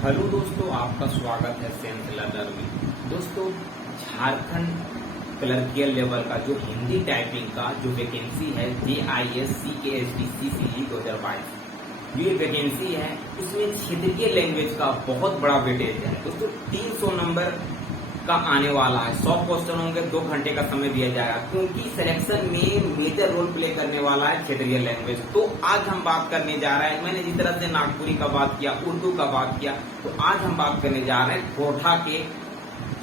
Hello दोस्तों, आपका स्वागत है सेंस लर्नर में। दोस्तों, झारखंड क्लर्कियल लेवल का जो हिंदी टाइपिंग का जो वैकेंसी है JIS CKSD 2022, ये वैकेंसी है। उसमें क्षेत्रीय लैंग्वेज का बहुत बड़ा वेटेज है दोस्तों। 300 नंबर का आने वाला है। 100 क्वेश्चन होंगे, 2 घंटे का समय दिया जाएगा, क्योंकि सिलेक्शन में मेजर रोल प्ले करने वाला है क्षेत्रीय लैंग्वेज। तो आज हम बात करने जा रहे हैं, मैंने जिस तरह से नागपुरी का बात किया, उर्दू का बात किया, तो आज हम बात करने जा रहे हैं कोठा के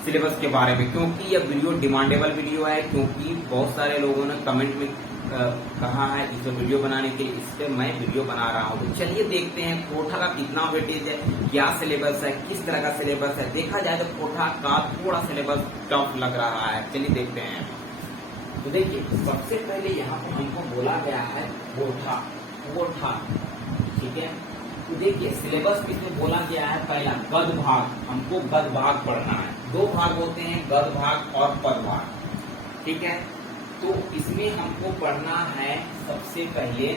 सिलेबस के बारे में, क्योंकि यह वीडियो डिमांडेबल वीडियो है। क्योंकि बहुत सारे लोगों ने कमेंट में कहा है इस वीडियो बनाने के लिए, इस पे मैं वीडियो बना रहा हूँ। तो चलिए देखते हैं कोठा का कितना वेटेज है, क्या सिलेबस है, किस तरह का सिलेबस है। देखा जाए तो कोठा का थोड़ा सिलेबस टफ लग रहा है। चलिए देखते हैं। तो देखिए, सबसे पहले यहाँ पर हमको बोला गया है कोठा, ठीक है। तो देखिए सिलेबस इसमें बोला गया है, पहला गद्य भाग, हमको गद्य भाग पढ़ना है। 2 भाग होते हैं, गद्य भाग और पद भाग, ठीक है। तो इसमें हमको पढ़ना है सबसे पहले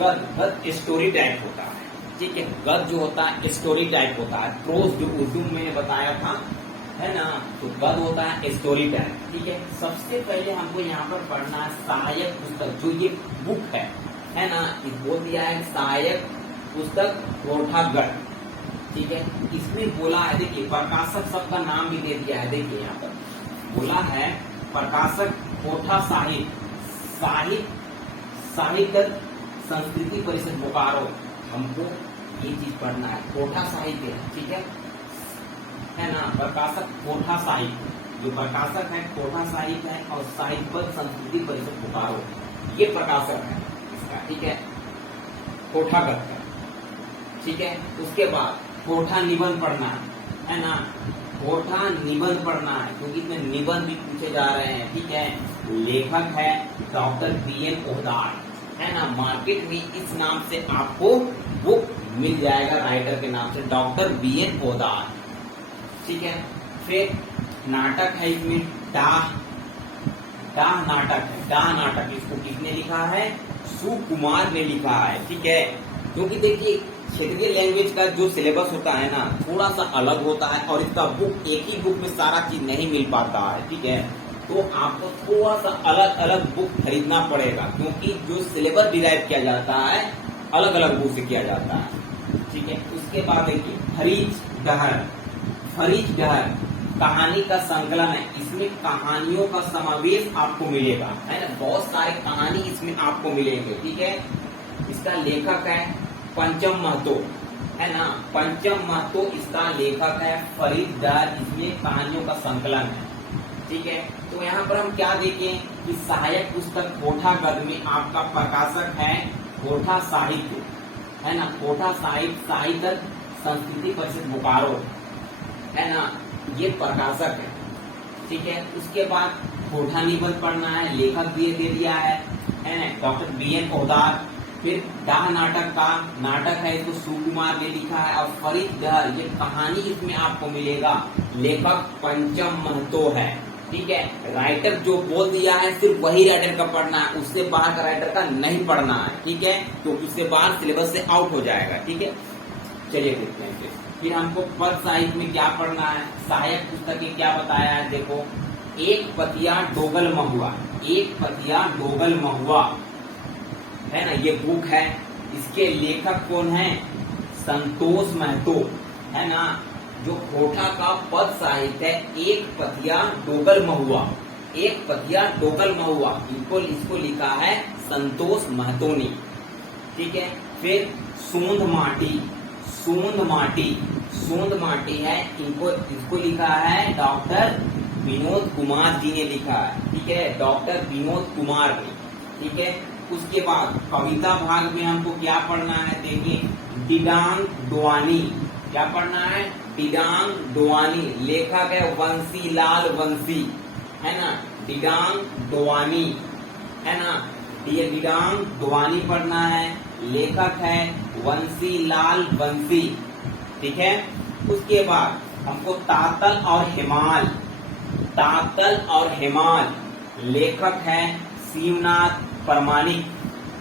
गद्य स्टोरी टाइप होता है, ठीक है। गद्य जो होता है स्टोरी टाइप होता है। प्रोज जो उर्दू में बताया था, है ना, तो गद्य होता है स्टोरी टाइप, ठीक है। सबसे पहले हमको यहाँ पर पढ़ना है सहायक पुस्तक, जो ये बुक है ना, बोल दिया है सहायक पुस्तक कोठा गद्य, ठीक है। इसमें बोला है, देखिए प्रकाशक सबका नाम भी दे दिया है। देखिए यहाँ पर बोला है प्रकाशक कोठा साहित्य संस्कृति परिषद बोकारो। हमको ये चीज पढ़ना है, कोठा साहित्य, ठीक है ना। प्रकाशक कोठा साहित्य, जो प्रकाशक है कोठा साहित्य है, और साहित्य संस्कृति परिषद बोकारो, ये प्रकाशक है इसका, ठीक है, कोठा गद्य, ठीक है। उसके बाद कोठा निबंध पढ़ना है ना, कोठा निबंध पढ़ना है, क्योंकि इसमें निबंध भी पूछे जा रहे हैं, ठीक है। लेखक है डॉक्टर BN पोद्दार, है ना। मार्केट में इस नाम से आपको बुक मिल जाएगा, राइटर के नाम से डॉक्टर BN पोद्दार, ठीक है। फिर नाटक है, इसमें डाह नाटक है। डाह नाटक इसको किसने लिखा है? सुकुमार ने लिखा है, ठीक है। क्योंकि देखिए क्षेत्रीय लैंग्वेज का जो सिलेबस होता है ना, थोड़ा सा अलग होता है, और इसका बुक एक ही बुक में सारा चीज नहीं मिल पाता है, ठीक है। तो आपको थोड़ा सा अलग अलग बुक खरीदना पड़ेगा, क्योंकि जो सिलेबस डिराइव किया जाता है अलग अलग बुक से किया जाता है, ठीक है। उसके बाद देखिए फरीज डहर कहानी का संकलन है। इसमें कहानियों का समावेश आपको मिलेगा, है ना। बहुत सारे कहानी इसमें आपको मिलेंगे, ठीक है। इसका लेखक है पंचम महतो, है ना। पंचम महतो इसका लेखक है। फरीद डहर इसमें कहानियों का संकलन है, ठीक है। तो यहाँ पर हम क्या देखें कि सहायक पुस्तक कोठा गद्य में आपका प्रकाशक है कोठा साहित्य, है ना। कोठा साहित्य संस्कृति परिषद बोकारो, है ना, ये प्रकाशक है, ठीक है। उसके बाद कोठा निबंध पढ़ना है, लेखक भी दे दिया है ना, डॉक्टर BN पोद्दार। फिर डाह नाटक है, इसको सुकुमार ने लिखा है। और फरीद डहर, ये कहानी इसमें आपको मिलेगा, लेखक पंचम महतो है, ठीक है। राइटर जो बोल दिया है सिर्फ वही राइटर का पढ़ना है, उससे बाहर का राइटर का नहीं पढ़ना है, ठीक है, क्योंकि उससे बाहर सिलेबस से आउट हो जाएगा, ठीक है। चलिए देखते हैं। फिर हमको पद साहित्य में क्या पढ़ना है, सहायक पुस्तक में क्या बताया है। देखो, एक पतिया डोगल महुआ, है ना, ये बुक है। इसके लेखक कौन है? संतोष महतो, है ना। जो कोठा का पद साहित्य है, एक पतिया डोगल महुआ, इसको लिखा है संतोष महतो ने, ठीक है। फिर सूंद माटी है, इसको लिखा है डॉक्टर विनोद कुमार जी ने लिखा है, ठीक है, डॉक्टर विनोद कुमार ने, ठीक है। उसके बाद कविता भाग में हमको क्या पढ़ना है, देखिए डिडांग डोआनी, क्या पढ़ना है? डिडांग डोआनी, लेखक है वंशीलाल वंशी, है ना। डिडांग डोआनी, है ना, ये डिडांग डोआनी पढ़ना है, लेखक है वंशीलाल वंशी, ठीक है। उसके बाद हमको तातल और हेमाल, लेखक है शिवनाथ परमाणिक,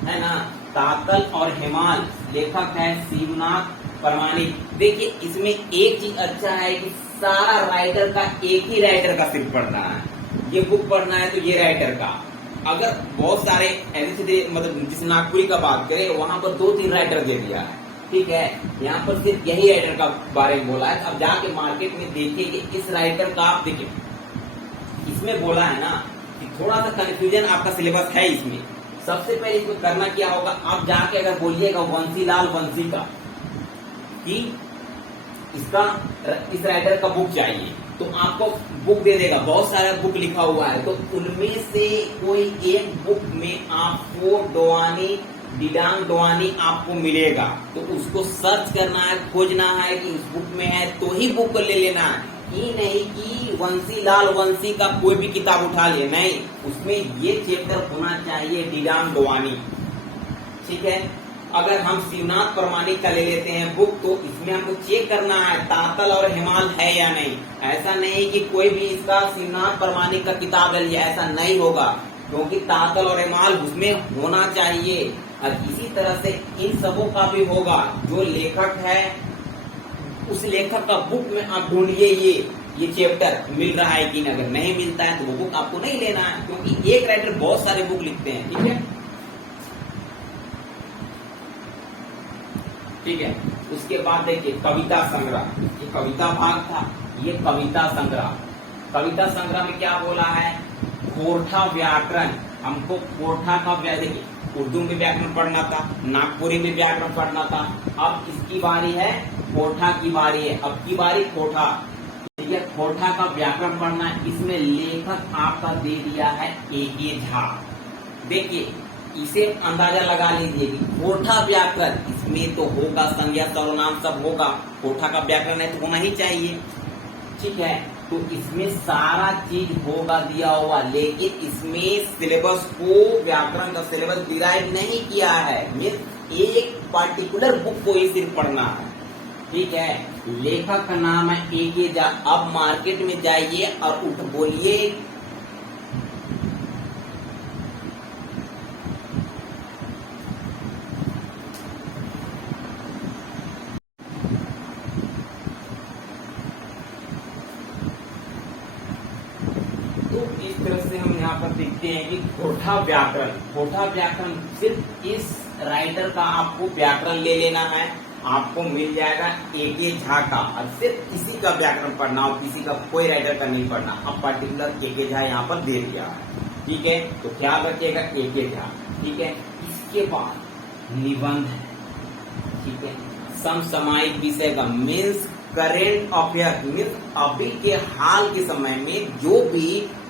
है ना। तातल और हेमाल लेखक है शिवनाथ प्रमाणिक। देखिए इसमें एक चीज अच्छा है कि सारा राइटर का एक ही राइटर का सिर्फ पढ़ना है। ये बुक पढ़ना है तो ये राइटर का। अगर बहुत सारे ऐसे मतलब जिस नागपुरी का बात करें वहां पर 2-3 राइटर दे दिया है, ठीक है। यहाँ पर सिर्फ यही राइटर का बारे में बोला है। अब जाके मार्केट में देखिए कि इस राइटर का आप देखिए, इसमें बोला है ना कि थोड़ा सा कंफ्यूजन आपका सिलेबस है इसमें। सबसे पहले इसमें करना क्या होगा, आप जाके अगर बोलिएगा बंसीलाल बंसी का कि इसका इस राइटर का बुक चाहिए, तो आपको बुक दे देगा। बहुत सारा बुक लिखा हुआ है, तो उनमें से कोई एक बुक में आपको डोआनी डिडांग डोआनी आपको मिलेगा। तो उसको सर्च करना है, खोजना है कि उस बुक में है तो ही बुक को ले लेना है। ये नहीं कि वंशीलाल वंशी का कोई भी किताब उठा ले, नहीं, उसमें ये चैप्टर होना चाहिए डिडांग डोआनी, ठीक है। अगर हम शिवनाथ प्रमाणिक का ले लेते हैं बुक, तो इसमें हमको चेक करना है तातल और हेमाल है या नहीं। ऐसा नहीं कि कोई भी इसका शिवनाथ प्रमाणिक का किताब ले लिया, ऐसा नहीं होगा, क्योंकि तातल और हेमाल उसमें होना चाहिए। और इसी तरह से इन सबों का भी होगा। जो लेखक है उस लेखक का बुक में आप ढूंढिए ये चैप्टर मिल रहा है कि नहीं। अगर नहीं मिलता है तो वो बुक आपको नहीं लेना है, क्योंकि एक राइटर बहुत सारे बुक लिखते हैं, ठीक है। ठीक है, उसके बाद देखिए कविता संग्रह, ये कविता भाग था, ये कविता संग्रह। कविता संग्रह में क्या बोला है, कोठा व्याकरण। हमको कोठा का देखिए उर्दू में व्याकरण पढ़ना था, नागपुरी में व्याकरण पढ़ना था। अब इसकी बारी है, कोठा की बारी है। अब की बारी कोठा, ठीक है, कोठा का व्याकरण पढ़ना है। इसमें लेखक आपका दे दिया है A.K. झा। देखिए इसे अंदाजा लगा लीजिए कि कोठा व्याकरण, इसमें तो होगा संज्ञा सर्वनाम सब होगा। कोठा का व्याकरण है तो होना ही चाहिए, ठीक है। तो इसमें सारा चीज होगा दिया हुआ, लेकिन इसमें सिलेबस को, व्याकरण का सिलेबस डिराइव नहीं किया है। एक पर्टिकुलर बुक को ही सिर्फ पढ़ना है, ठीक है। लेखक का नाम है A.K. झा। अब मार्केट में जाइए और उठ बोलिए यहाँ पर देखते हैं कि कोठा व्याकरण, कोठा व्याकरण सिर्फ इस राइटर का आपको व्याकरण ले लेना है, आपको मिल जाएगा A.K. झा का। और सिर्फ किसी का व्याकरण पढ़ना हो, किसी का कोई राइटर का नहीं पढ़ना। अब पर्टिकुलर A.K. झा यहाँ पर दे दिया है, ठीक है। तो क्या बचेगा, A.K. झा, ठीक है। इसके बाद निबंध है, ठीक है। समसामयिक विषय का मीन्स करेंट अफेयर, मीन्स अभी के हाल के समय में जो भी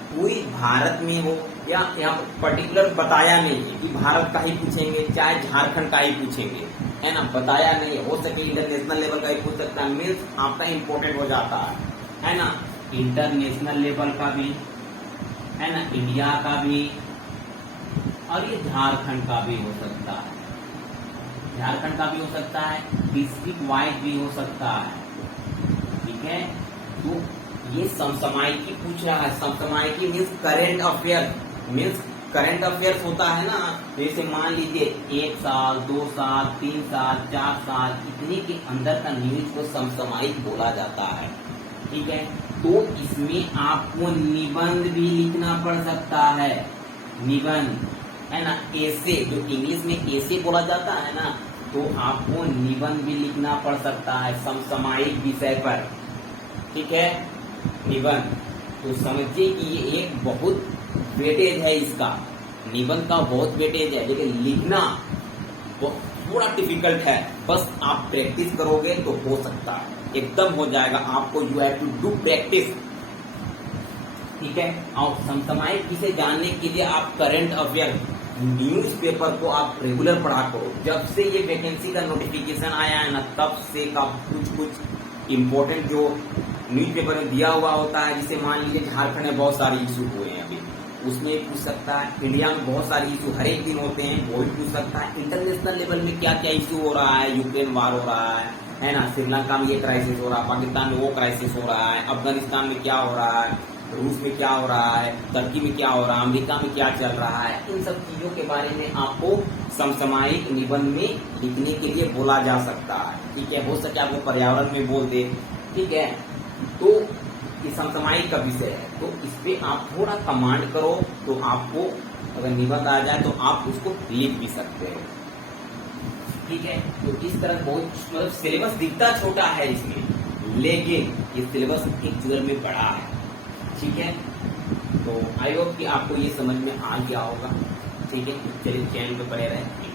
पूरी भारत में हो, या यहाँ पर्टिकुलर बताया नहीं है कि भारत का ही पूछेंगे, चाहे झारखंड का ही पूछेंगे, है ना, बताया नहीं है। हो सके इंटरनेशनल लेवल का ही पूछ सकता है, मीन्स आपका इम्पोर्टेंट हो जाता है ना। इंटरनेशनल लेवल का भी है ना, इंडिया का भी, और ये झारखंड का भी हो सकता है, झारखंड का भी हो सकता है, डिस्ट्रिक्ट वाइज भी हो सकता है, ठीक है। तो ये समसामयिकी पूछ रहा है। समसामयिकी means current affair, means current affairs होता है ना, जैसे मान लीजिए 1 साल 2 साल 3 साल 4 साल इतने के अंदर का न्यूज को समसामयिक बोला जाता है, ठीक है। तो इसमें आपको निबंध भी लिखना पड़ सकता है, निबंध, है ना, ऐसे, जो इंग्लिश में ऐसे बोला जाता है ना, तो आपको निबंध भी लिखना पड़ सकता है समसामयिक विषय पर, ठीक है, निबंध। तो समझिए कि ये एक बहुत वेटेज है इसका, निबंध का बहुत वेटेज है, लेकिन लिखना थोड़ा डिफिकल्ट है। बस आप प्रैक्टिस करोगे तो हो सकता है, एकदम हो जाएगा। आपको you have to do practice, ठीक है। और समसामयिक विषय जानने के लिए आप करंट अफेयर न्यूज़पेपर को आप रेगुलर पढ़ा करो। जब से ये वैकेंसी का नोटिफिकेशन आया है ना, तब से का कुछ इम्पोर्टेंट जो न्यूज़पेपर में दिया हुआ होता है, जिसे मान लीजिए झारखंड में बहुत सारे इशू हुए हैं अभी, उसमें पूछ सकता है। इंडिया में बहुत सारे इशू हर एक दिन होते हैं, वो भी पूछ सकता है। इंटरनेशनल लेवल में क्या क्या इशू हो रहा है, यूक्रेन वार हो रहा है ना, श्रीलंका में ये क्राइसिस हो रहा है, पाकिस्तान में वो क्राइसिस हो रहा है, अफगानिस्तान में क्या हो रहा है रूस में क्या हो रहा है, तुर्की में क्या हो रहा है, अमेरिका में क्या चल रहा है, इन सब चीजों के बारे में आपको समसामयिक निबंध में लिखने के लिए बोला जा सकता है। ठीक है, हो सके आपको पर्यावरण में बोल दे। ठीक है, तो ये समसामयिक का विषय है, तो इस पे आप थोड़ा कमांड करो तो आपको अगर निबंध आ जाए तो आप उसको लिख भी सकते हो। ठीक है, तो इस तरह बहुत मतलब सिलेबस दिखता छोटा है इसमें, लेकिन ये सिलेबस एक्चुअल में बड़ा है। ठीक है, तो आई होप कि आपको ये समझ में आ गया होगा। ठीक है, चलिए चैनल पे बने रहें।